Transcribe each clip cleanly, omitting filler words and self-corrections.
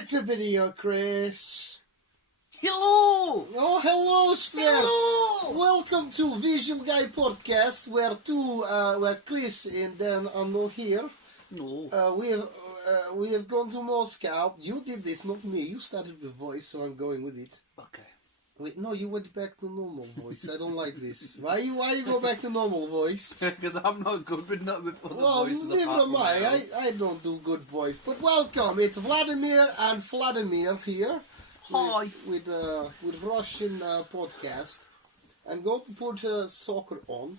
It's a video, Chris. Hello! Oh, hello, there. Hello! Welcome to Visual Guy Podcast, where Chris and Dan are not here. No. We have gone to Moscow. You did this, not me. You started with voice, so I'm going with it. Okay. Wait, no, you went back to normal voice. I don't like this. Why you go back to normal voice? Because I'm not good with other Well, voices. neither am I. I don't do good voice. But welcome. It's Vladimir and Vladimir here. Hi. With Russian podcast. I'm going to put soccer on.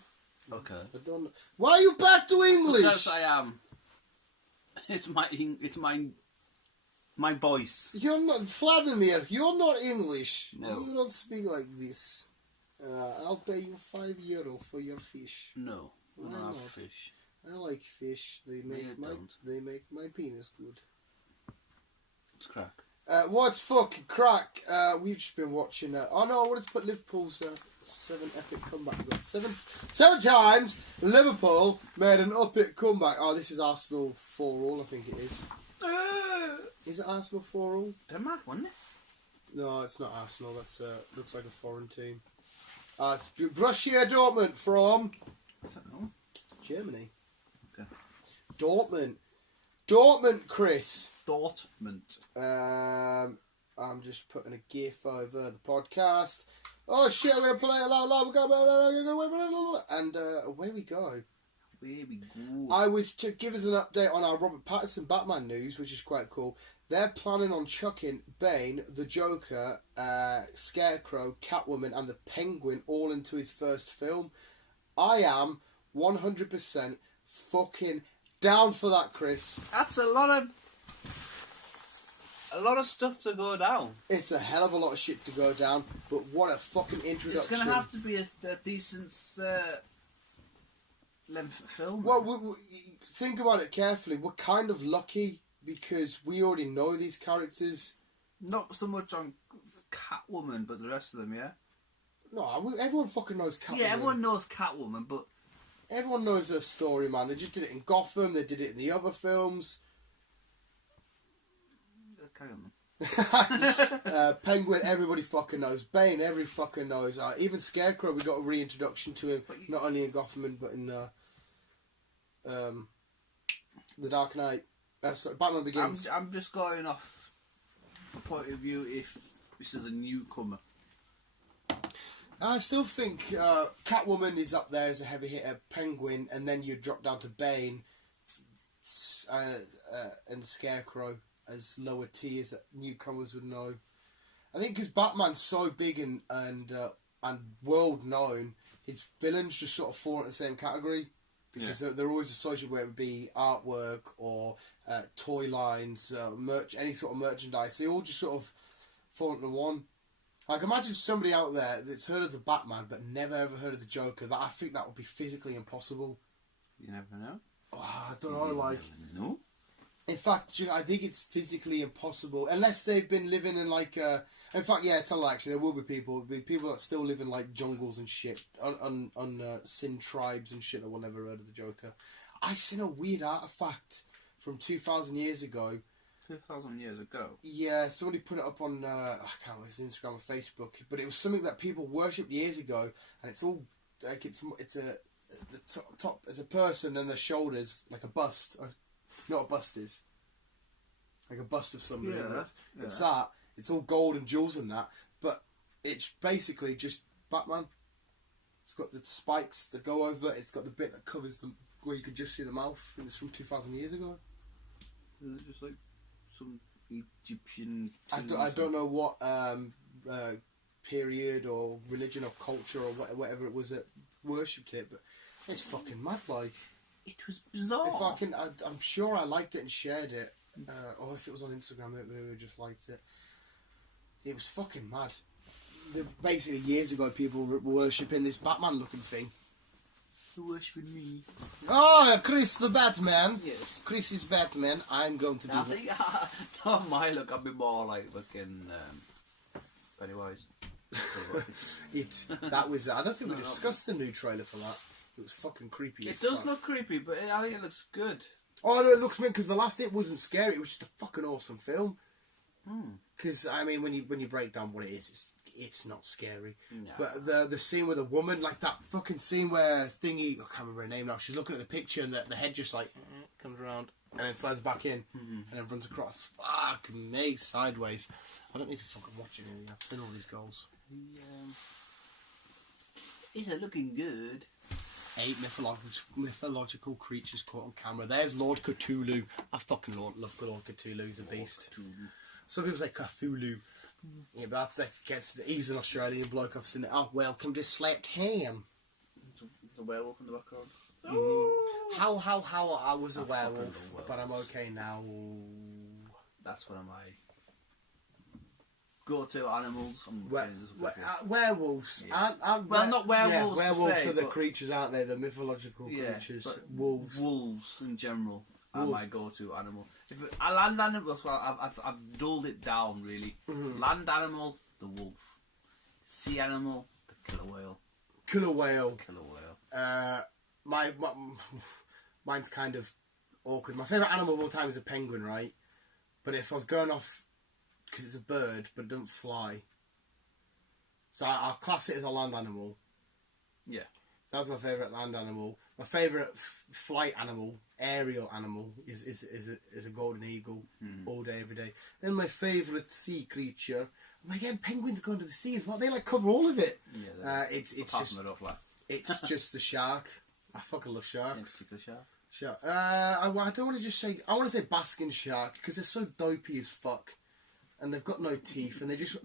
Okay. I don't know. Why are you back to English? Because I am. It's my voice. You're not Vladimir. You're not English. No. You don't speak like this. I'll pay you €5 for your fish. No. I Why don't have not? fish. I like fish. They make my penis good. It's crack. What's fucking crack? We've just been watching. Oh no! I wanted to put Liverpool's 7 epic comeback goal. Seven times Liverpool made an epic comeback. Oh, this is Arsenal 4-all. I think it is. Is it Arsenal 4-all? Denmark, wasn't it? No, it's not Arsenal. That's looks like a foreign team. It's Borussia Dortmund from What's that no? Germany. Okay. Dortmund, Chris. Dortmund. I'm just putting a GIF over the podcast. Oh shit, we're gonna play it loud, we're going, and away we go. Here we go. I was to give us an update on our Robert Pattinson Batman news, which is quite cool. They're planning on chucking Bane, the Joker, Scarecrow, Catwoman, and the Penguin all into his first film. I am 100% fucking down for that, Chris. That's a lot of stuff to go down. It's a hell of a lot of shit to go down, but what a fucking introduction. It's going to have to be a decent length film. Well, we think about it carefully. We're kind of lucky because we already know these characters. Not so much on Catwoman, but the rest of them, yeah? No, everyone fucking knows Catwoman. Yeah, everyone knows Catwoman, but... Everyone knows her story, man. They just did it in Gotham, they did it in the other films. Carry on. Penguin, everybody fucking knows. Bane, every fucking knows. Even Scarecrow, we got a reintroduction to him, not only in Gotham, but in The Dark Knight. Sorry, Batman Begins. I'm just going off the point of view if this is a newcomer. I still think Catwoman is up there as a heavy hitter, Penguin, and then you drop down to Bane and Scarecrow as lower tiers that newcomers would know. I think because Batman's so big and world known, his villains just sort of fall into the same category because they're always associated where it would be artwork or toy lines, any sort of merchandise. They all just sort of fall into one. Like, imagine somebody out there that's heard of the Batman but never ever heard of the Joker. I think that would be physically impossible. You never know. Oh, I don't know, like... No. In fact, I think it's physically impossible unless they've been living in like. In fact, yeah, tell her actually, there will be people that still live in like jungles and shit, on Sin tribes and shit that will never heard of the Joker. I seen a weird artifact from 2,000 years ago. 2,000 years ago. Yeah, somebody put it up on I can't remember, it's Instagram or Facebook, but it was something that people worshipped years ago, and it's all like it's the top as a person and their shoulders like a bust. You know what a bust is? Like a bust of somebody. Yeah. It's that. It's all gold and jewels and that. But it's basically just Batman. It's got the spikes that go over it. It's got the bit that covers them where you could just see the mouth. And it's from 2,000 years ago. Is it just like some Egyptian... I don't know what period or religion or culture or whatever it was that worshipped it. But it's fucking mad, like... It was bizarre. If I can, I'm sure I liked it and shared it, or if it was on Instagram, maybe we just liked it. It was fucking mad. Basically, years ago, people were worshipping this Batman-looking thing. They're worshipping me. Oh, Chris the Batman. Yes. Chris is Batman. I'm going to be. I think not my look. I'd be more like fucking Pennywise. That was. I don't think we discussed the new trailer for that. It was fucking creepy. It does look creepy, but I think it looks good. Oh no, it looks mint because the last it wasn't scary. It was just a fucking awesome film. Because I mean, when you break down what it is, it's not scary. No. But the scene with the woman, like that fucking scene where Thingy, I can't remember her name now. She's looking at the picture and the head just like comes around and then flies back in and then runs across. Fuck me, sideways. I don't need to fucking watch it anymore. I've seen all these goals. Is it looking good? 8 mythological creatures caught on camera. There's Lord Cthulhu. I fucking love Lord Cthulhu. He's a beast. Some people say Cthulhu. Yeah, but he's an Australian bloke. I've seen it. Oh, welcome to Slept Ham. The werewolf in the background. How I was a werewolf, but I'm okay now. That's one of my go-to animals. Werewolves. Yeah. Not werewolves. Yeah, werewolves say, are the creatures, aren't they? The mythological creatures. Wolves. Wolves in general are my go-to animal. A land animal. Well, I've dulled it down really. Land animal, the wolf. Sea animal, the killer whale. Killer whale. Mine's kind of awkward. My favourite animal of all time is a penguin, right? But if I was going off, because it's a bird, but it doesn't fly, so I'll class it as a land animal. Yeah. So that's my favourite land animal. My favourite flight animal, aerial animal, is a golden eagle, all day, every day. And my favourite sea creature, again, penguins going to the sea as well. They like cover all of it. Yeah, it's just the shark. I fucking love sharks. Shark. I don't want to just say. I want to say Baskin shark because they're so dopey as fuck, and they've got no teeth, and they just.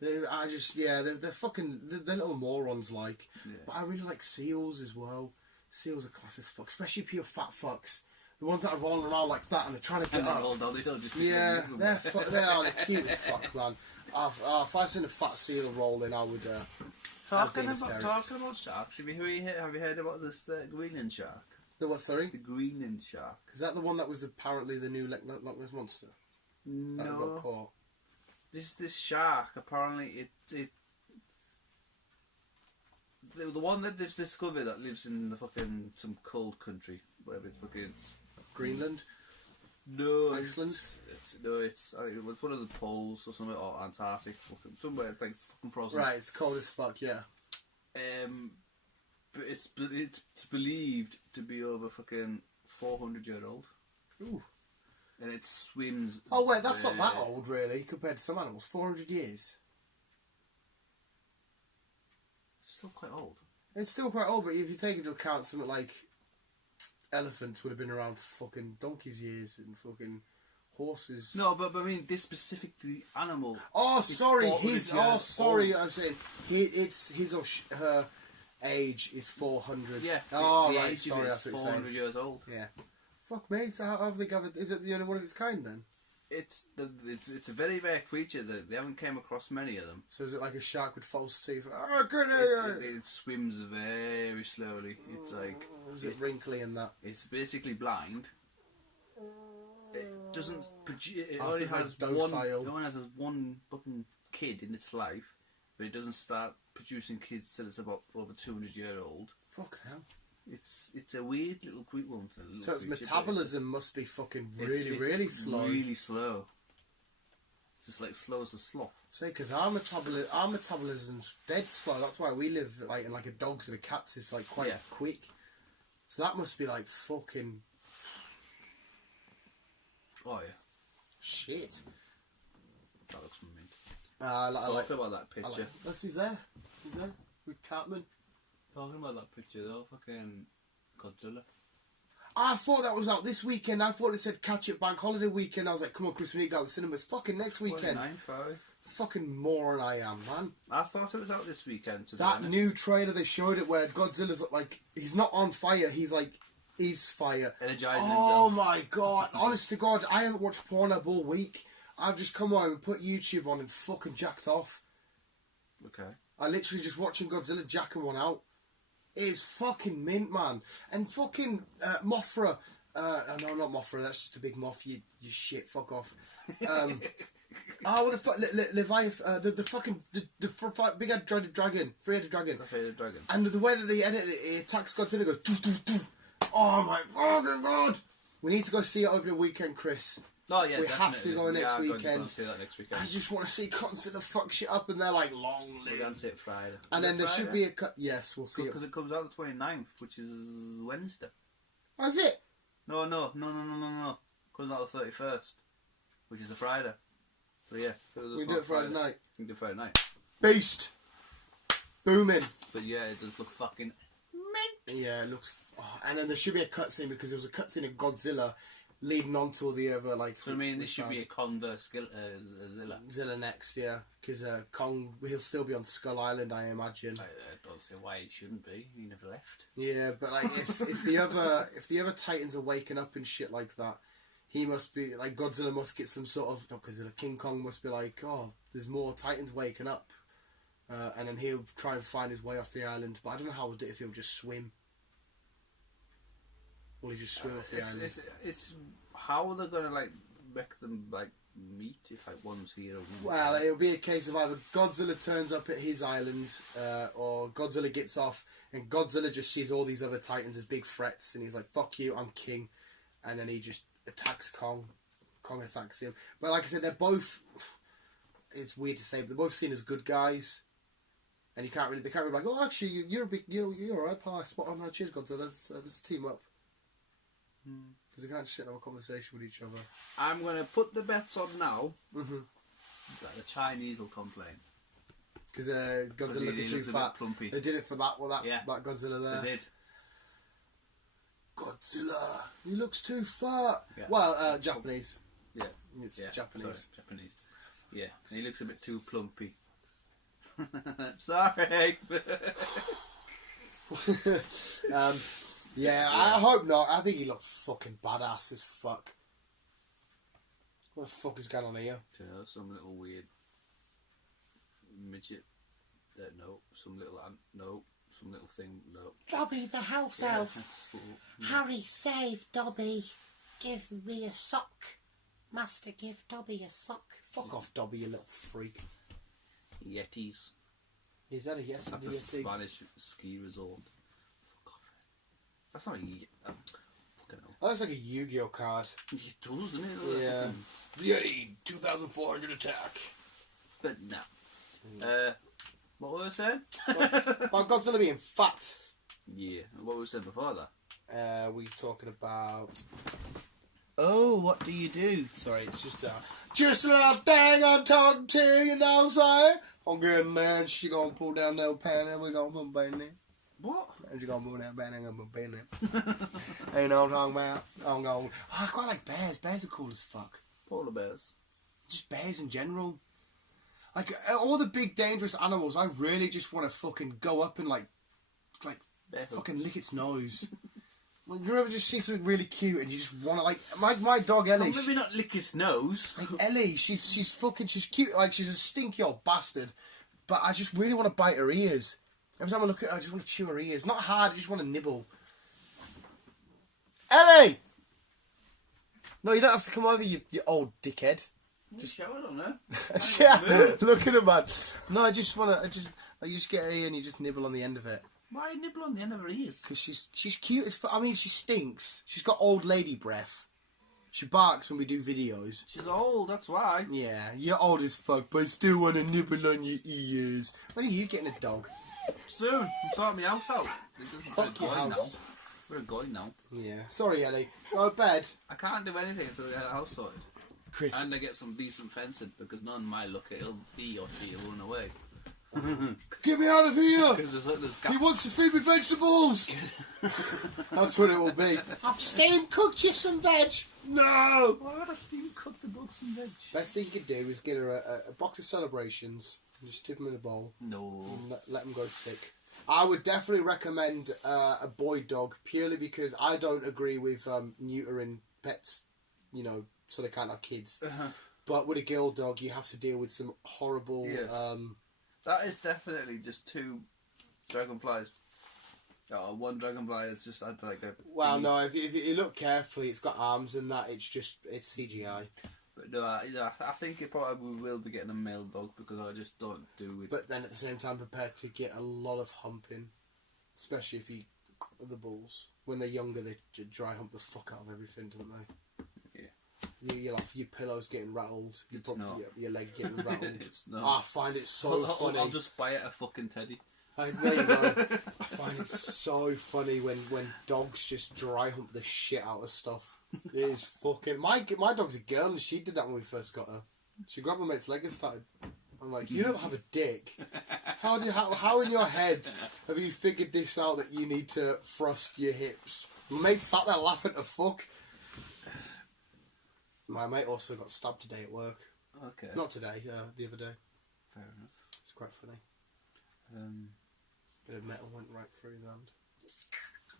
They're fucking. They're little morons like. Yeah. But I really like seals as well. Seals are class as fuck, especially pure fat fucks. The ones that are rolling around like that and they're trying to get up. They're the cute as fuck, man. If I seen a fat seal rolling, I would. Talking about sharks, have you heard about this Greenland shark? The what? Sorry. The Greenland shark. Is that the one that was apparently the new Loch Ness monster? No. That got caught. This shark apparently the one that they've discovered that lives in the fucking some cold country, whatever it fucking is. Greenland. No, Iceland. It's one of the poles or something, or Antarctic, somewhere like it's fucking frozen. Right, it's cold as fuck, yeah. But it's believed to be over fucking 400 years old. Ooh. And it swims. Oh wait, that's not that old really compared to some animals. 400 years. It's still quite old. It's still quite old, but if you take into account something like elephants would have been around fucking donkey's years and fucking horses. No, but I mean this specific animal. Oh, sorry, I'm saying his or her age is 400. Yeah. Oh, right. Sorry, that's what you're saying. 400 years old. Yeah. Fuck me. So how have they gathered? Is it the only one of its kind then? It's a very rare creature that they haven't came across many of them. So is it like a shark with false teeth? Oh, good. It swims very slowly. It's like is it wrinkly and that? It's basically blind. It doesn't produce. It only has one fucking kid in its life, but it doesn't start producing kids till it's about over 200 years old. Fuck hell. It's a weird little creature. So its metabolism must be fucking really slow. Really slow. It's just like slow as a sloth. See, because our metabolism's dead slow. That's why we live like in like a dog's and a cat's is like quite quick. So that must be like fucking. Oh yeah. Shit. That looks mint. Talking about that picture. He's there. With Cartman. Talking about that picture though, fucking Godzilla. I thought that was out this weekend. I thought it said catch it bank holiday weekend. I was like, come on, Chris, we need to go to the cinema. It's fucking next weekend. Fucking moron I am, man. I thought it was out this weekend. That new trailer they showed it where Godzilla's like, he's not on fire. He's like, he's fire. Energizing oh himself. My god! Honest to God, I haven't watched Pornhub all week. I've just come home and put YouTube on and fucking jacked off. Okay. I literally just watching Godzilla jacking one out. It is fucking mint, man. And fucking Mothra. No, not Mothra. That's just a big moth. You shit. Fuck off. Oh, what the fuck? Leviathan, the fucking big-headed dragon, three-headed dragon. Three-headed dragon. And the way that they edit it, it attacks Godzilla, goes doof, doof, doof. Oh my fucking god! We need to go see it opening weekend, Chris. Oh yeah, we have to go next weekend. Go and see that next weekend. I just want to see Godzilla fuck shit up, and they're like long live. We're going to see it Friday. And then there should be a cut. Yes, we'll see it because it comes out the 29th, which is Wednesday. Oh, is it? No. Comes out the 31st, which is a Friday. So yeah, we do it Friday night. We do it Friday night. Beast. Booming. But yeah, it does look fucking mint. Yeah, it looks. Oh, and then there should be a cutscene because there was a cutscene of Godzilla leading on to all the other like. So I mean, this should be a converse Zilla. Zilla next, yeah, because Kong he'll still be on Skull Island, I imagine. I don't see why he shouldn't be. He never left. Yeah, but like if the other Titans are waking up and shit like that, he must be like Godzilla must get some sort of not Godzilla. King Kong must be like, oh, there's more Titans waking up, and then he'll try and find his way off the island. But I don't know how if he'll just swim. Will he just swim off the island? It's how are they gonna like make them like meet if like one's here? Well, it'll be a case of either Godzilla turns up at his island, or Godzilla gets off, and Godzilla just sees all these other Titans as big threats, and he's like, "Fuck you, I'm king," and then he just attacks Kong. Kong attacks him. But like I said, they're both. It's weird to say, but they're both seen as good guys, and they can't really be like, "Oh, actually, you're a big, you're alright, pal. Spot on. Cheers, Godzilla. Let's team up." Because they can't just sit and have a conversation with each other. I'm going to put the bets on now that the Chinese will complain. Because Godzilla looking too fat. They did it for that Godzilla there. They did. Godzilla, he looks too fat. Yeah. Well, Japanese. Yeah. It's Japanese. Sorry, Japanese. Yeah, he looks a bit too plumpy. Sorry. Yeah, I hope not. I think he looks fucking badass as fuck. What the fuck is going on here? You know, some little weird midget. Some little ant. No, some little thing. No. Dobby the house elf. Harry, save Dobby. Give me a sock. Master, give Dobby a sock. Fuck off, Dobby, you little freak. Yetis. Is that a yes? At the Spanish ski resort. That's not a fucking hell. That looks like a Yu-Gi-Oh card. It does, doesn't it? Yeah. The Yeti 2,400 attack. But no. What were we saying? About Godzilla being fat. Yeah. What were we saying before that? We talking about. Oh, what do you do? Sorry, it's just a little thing I'm talking to, you know what I'm saying? I'm getting there and she gonna pull down that pan and we gonna put bang there. What? And she gonna move that pan and I'm gonna bang there. You know what I'm talking about? I'm going, I quite like bears. Bears are cool as fuck. Polar bears. Just bears in general. Like, all the big dangerous animals, I really just want to fucking go up and like fucking lick its nose. Like, you ever just see something really cute and you just want to like my dog Ellie? Maybe not lick his nose. Like Ellie, she's cute. Like she's a stinky old bastard, but I just really want to bite her ears. Every time I look at her, I just want to chew her ears. Not hard, I just want to nibble. Ellie! No, you don't have to come over, you old dickhead. Just show it on her. Yeah, look at her, man. No, I just get her ear and you just nibble on the end of it. Why nibble on the end of her ears? Because she's cute as fuck. I mean, she stinks. She's got old lady breath. She barks when we do videos. She's old, that's why. Yeah, you're old as fuck, but I still want to nibble on your ears. When are you getting a dog? Soon. I'm sorting my house out. Fuck your house. We're going now. Yeah. Sorry, Ellie. Go to bed. I can't do anything until I get the house sorted. Chris. And I get some decent fencing, because none of my luck, he or she will run away. Get me out of here! There's He wants to feed me vegetables! That's what it will be. I've steam cooked you some veg! No! Why would I steam cook the bug some veg? Best thing you could do is get her a box of Celebrations and just dip them in a bowl. No. And let them go sick. I would definitely recommend a boy dog, purely because I don't agree with neutering pets, you know, so they can't have kids. But with a girl dog, you have to deal with some horrible... Yes. That is definitely just two dragonflies. One dragonfly is just, I'd like a... Well, no, if you look carefully, it's got arms and that, it's CGI. But no, I think it probably will be getting a male dog because I just don't do it. But then at the same time, prepared to get a lot of humping, especially if you the bulls when they're younger, they dry hump the fuck out of everything, don't they? Yeah. You'll have your pillows getting rattled. Your leg getting rattled. It's not. I find it so funny. I'll just buy it a fucking teddy. There you go. I find it so funny when dogs just dry hump the shit out of stuff. It is fucking... My dog's a girl and she did that when we first got her. She grabbed my mate's leg and started... I'm like, you don't have a dick. How in your head have you figured this out that you need to thrust your hips? My mate sat there laughing to fuck. My mate also got stabbed today at work. Okay. Not today, the other day. Fair enough. It's quite funny. Bit of metal went right through his hand.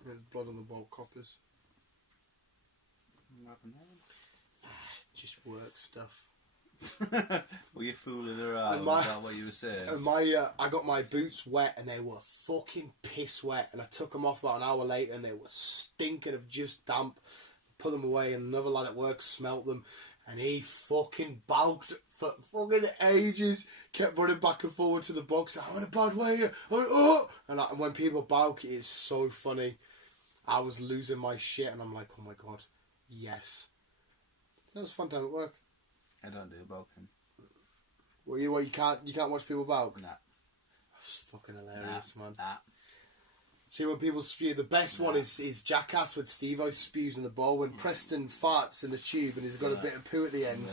There's blood on the bolt coppers. What happened there? Just work stuff. Were you fooling around? Is that what you were saying? And I got my boots wet and they were fucking piss wet, and I took them off about an hour later and they were stinking of just damp. Put them away and another lad at work smelt them and he fucking balked for fucking ages. Kept running back and forward to the box. I'm in a bad way here. And when people balk, it is so funny. I was losing my shit and I'm like, oh my god, yes. That was a fun time at work. I don't do balking. Well, you can't watch people balk? Nah. It's fucking hilarious, man. Nah. See when people spew, the best one is Jackass when Steve-O spews in the bowl, when Preston farts in the tube and he's got a bit of poo at the end.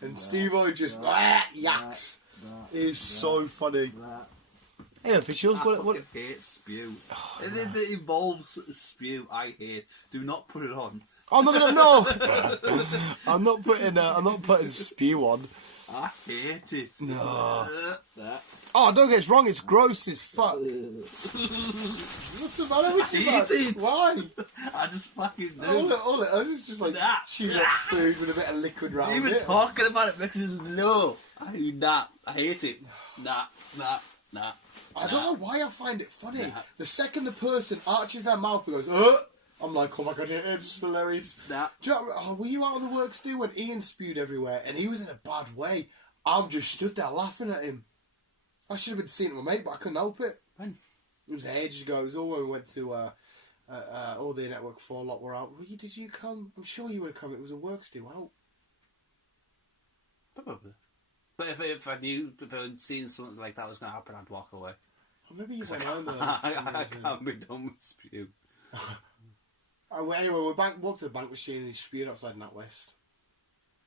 And Steve-O just yaks. It is so funny. Hey, officials, I hate spew. It involves spew. I hate. Do not put it on. I'm not gonna know. I'm not putting spew on. I hate it. No. Oh, don't get us wrong. It's gross as fuck. What's the matter with you? I hate it. Why? I just fucking do. All it is just like chewing up food with a bit of liquid round Even it. talking about it makes us no. I do not. I hate it. Nah. I don't know why I find it funny. Nah. The second the person arches their mouth and goes, I'm like, oh my god, it's just hilarious. Nah. Do you know, were you out on the works do when Ian spewed everywhere and he was in a bad way? I'm just stood there laughing at him. I should have been seeing my mate, but I couldn't help it. When? It was ages ago. It was all when we went to all the Network 4 lot were out. Did you come? I'm sure you would have come. It was a works do out. Probably. But if I knew, if I'd seen something like that was going to happen, I'd walk away. Or maybe you went home. I can't be done with spew. Anyway, we walked to the bank machine and he spewed outside NatWest.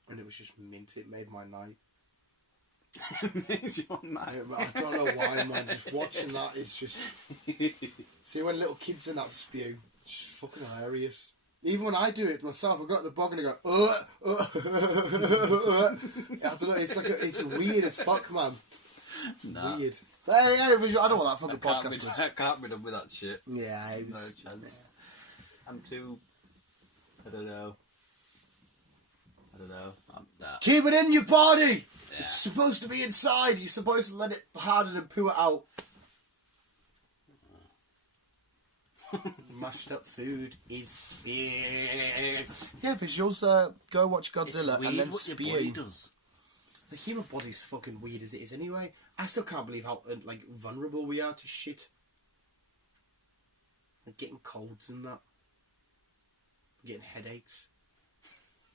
And it was just mint. It made my night. It's your night. Yeah, I don't know why, man. Just watching that is just... See, when little kids in that spew, it's just fucking hilarious. Even when I do it myself, I go to the bog and I go, I don't know, it's weird as fuck, man. It's weird. But hey, I don't want that fucking podcast was. I can't be done with that shit. Yeah, No chance. I'm too... I don't know. Keep it in your body! Yeah. It's supposed to be inside. You're supposed to let it harden and poo it out. Mashed up food is fear. Yeah, visuals. Go watch Godzilla and then what your body does. The human body's fucking weird as it is anyway. I still can't believe how vulnerable we are to shit. Like getting colds and that. Getting headaches.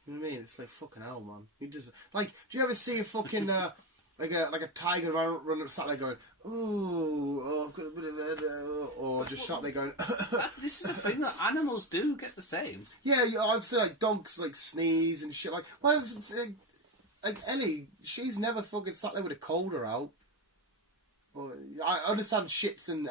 You know what I mean? It's like fucking hell, man. You just do you ever see a fucking like a tiger running sat there going, "Ooh, I've got a bit of a," or just sat there going. This is the thing that animals do get the same. Yeah, I've seen dogs sneeze and shit. Well, Ellie, she's never fucking sat there with a cold or out. Well, I understand shits and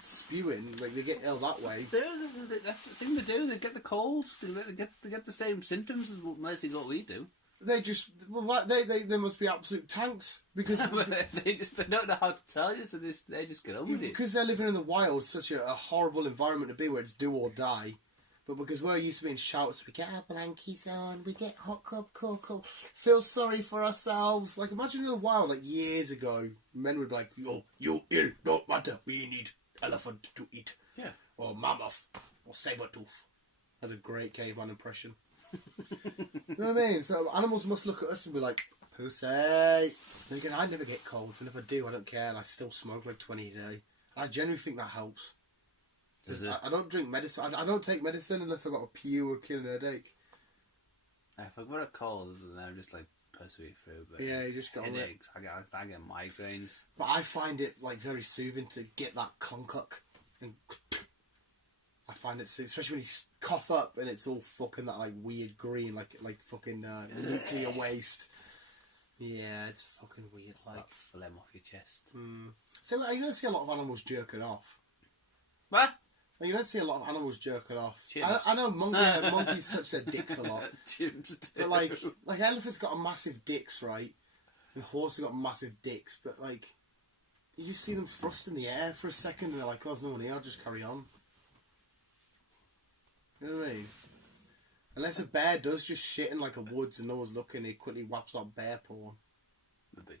spewing, they get ill that way. That's the thing they do. They get the colds. They get the same symptoms as mostly what we do. They just they must be absolute tanks because they don't know how to tell you, so they just get on with it. Because they're living in the wild, such a horrible environment to be where it's do or die. But because we're used to being shouts, we get our blankies on, we get hot cup cocoa, feel sorry for ourselves. Imagine in the wild, years ago, men would be like, "Yo, you ill, don't matter, we need elephant to eat." Yeah. Or mammoth, or saber tooth. That's a great caveman impression. You know what I mean? So animals must look at us and be like, pussy. Thinking, I never get colds, and if I do, I don't care, and I still smoke like 20 a day. And I genuinely think that helps. I don't drink medicine. I don't take medicine unless I've got a pure killing headache. If I've got a cold, then I'm just like persevere through. But Yeah, you just got headaches. I get migraines. But I find it like very soothing to get that concock, and I find it soothing, especially when you cough up and it's all fucking that like weird green, like fucking nuclear waste. Yeah, it's fucking weird. Like That phlegm off your chest. So you don't see a lot of animals jerking off. What? You don't see a lot of animals jerking off. Chimps. I know monkeys touch their dicks a lot. Chimps do. But like elephants got a massive dicks, right? And horses got massive dicks, but like you just see them thrust in the air for a second and they're like, oh, there's no one here, I'll just carry on. You know what I mean? Unless a bear does just shit in like a woods and no one's looking, he quickly whaps out bear porn. Maybe.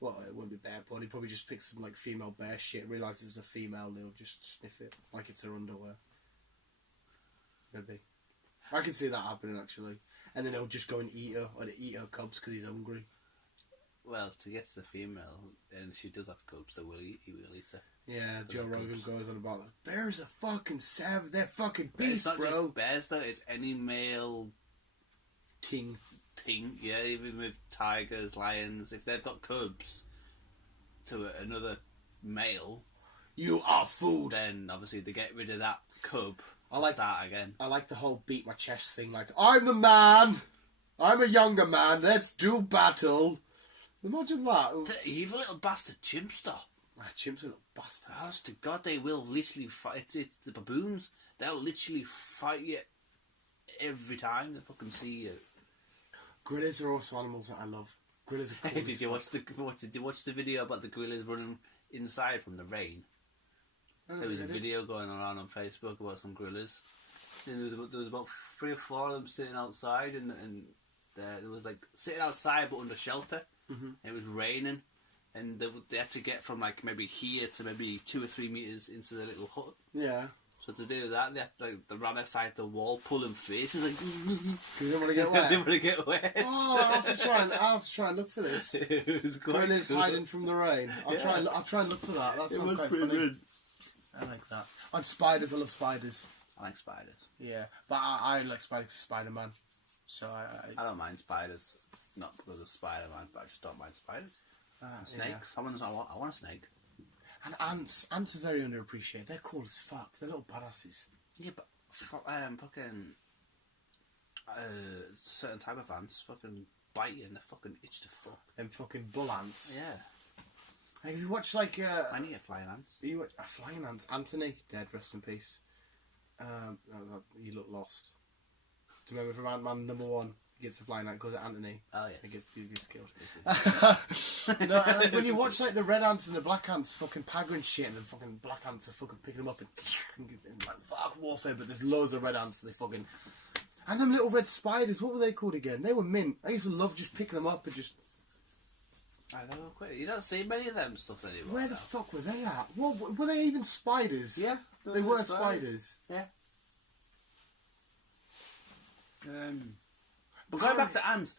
Well, it wouldn't be bear porn, he probably just picks some like female bear shit, realises it's a female and he'll just sniff it like it's her underwear. Maybe. I can see that happening actually. And then he'll just go and eat her cubs because he's hungry. Well, to get to the female, and she does have cubs, so he will eat her. Yeah, The Joe Rogan cubs. goes on about bears are fucking savage. They're fucking But it's beasts, not bro. just bears though, it's any male Ting. thing, yeah, even with tigers, lions, if they've got cubs to another male, You are food. then obviously they get rid of that cub I like- start again. I like the whole beat my chest thing. Like, I'm the man. I'm a younger man. Let's do battle. Imagine that. The evil little bastard chimps though. Chimps are little bastards. Honest to God, they will literally fight. It's the baboons. They'll literally fight you every time they fucking see you. Gorillas are also animals that I love. Gorillas are cool. Did you watch the video about the gorillas running inside from the rain? There was a video going around on Facebook about some gorillas. And there was about 3 or 4 of them sitting outside, and there was like sitting outside but under shelter. And it was raining, and they had to get from like maybe here to maybe 2 or 3 meters into the little hut. Yeah. So to do that, they ran outside the wall, pulling faces like Because you don't want to get they wet. want to get wet. Oh, I'll have to try and look for this. It was quite Gorillas cool. hiding from the rain. I'll try and look for that. That sounds quite funny. I like that. And spiders, I love spiders. I like spiders. Yeah, but I like spiders. Spider-Man. So I don't mind spiders, not because of Spider-Man, but I just don't mind spiders. And snakes. I want a snake. And ants. Ants are very underappreciated. They're cool as fuck. They're little badasses. Yeah, but fucking certain type of ants fucking bite you and they fucking itch to fuck. Them fucking bull ants. Yeah. Like, if you watch like I need a flying ants. you watch flying ants. Anthony, dead, rest in peace. You look lost. Do you remember from Ant-Man #1? He gets a flying ant, goes at Anthony. Oh yes. He gets killed. No, and, like, when you watch like the red ants and the black ants fucking paggering shit, and the fucking black ants are fucking picking them up and like fuck warfare, but there's loads of red ants, so they fucking. And them little red spiders, what were they called again? They were mint. I used to love just picking them up and just. I don't know. Quite. You don't see many of them stuff anymore. Where the fuck were they at? What, were they even spiders? Yeah, They were spiders. Yeah. But going back to ants,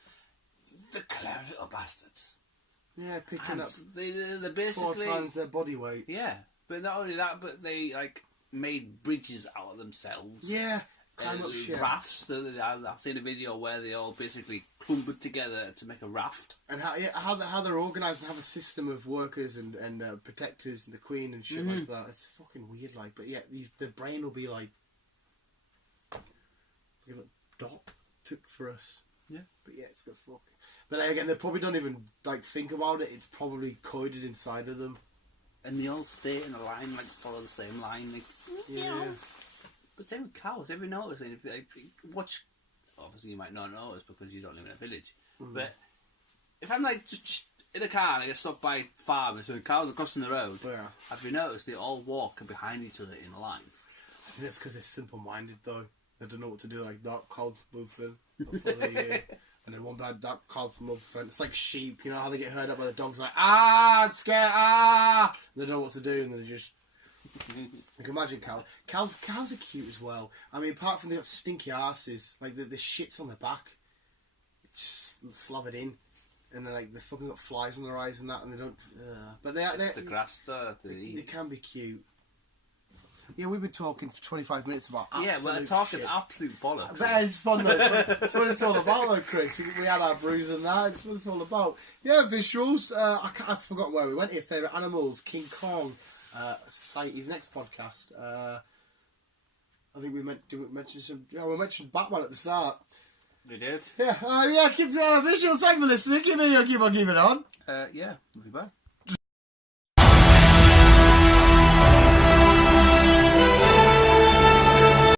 the clever little bastards. Yeah, picking Ants, up they're 4 basically times their body weight. yeah. But not only that, but they like made bridges out of themselves. Yeah, climb up shit. Rafts. I've seen a video where they all basically clumbered together to make a raft. And how they're organised and have a system of workers and protectors and the Queen and shit like that. It's fucking weird, like. But yeah, the brain will be like, dot took for us. Yeah. But yeah, it's got fuck. But then again, they probably don't even like think about it. It's probably coded inside of them. And they all stay in a line, like follow the same line. Like, Yeah. But same with cows. Have you noticed? If you watch, obviously you might not notice because you don't live in a village. But if I'm like just in a car and I get stopped by farmers who cows are crossing the road, Yeah. have you noticed they all walk behind each other in a line? I think that's because they're simple-minded, though. They don't know what to do. Like that cow's moving, and then one bad that cow's moving. It's like sheep. You know how they get herd up by the dogs? Like I'm scared. And they don't know what to do, and then they just I can imagine cows. Cows are cute as well. I mean, apart from they got stinky arses, like the shits on their back, it's just slathered in, and then like they fucking got flies on their eyes and that, and they don't. But It's the grass though. They can be cute. Yeah, we've been talking for 25 minutes about we're talking shit. absolute bollocks. But it's fun though. It's what it's all about though, Chris. We had our brews and that. It's what it's all about. Yeah, visuals. I've forgotten where we went here. Favourite animals. King Kong. Society's next podcast. I think we mention some. Yeah, we mentioned Batman at the start. We did. Yeah. Keep visuals. Thanks for listening. Keep on keeping on. Yeah. Goodbye.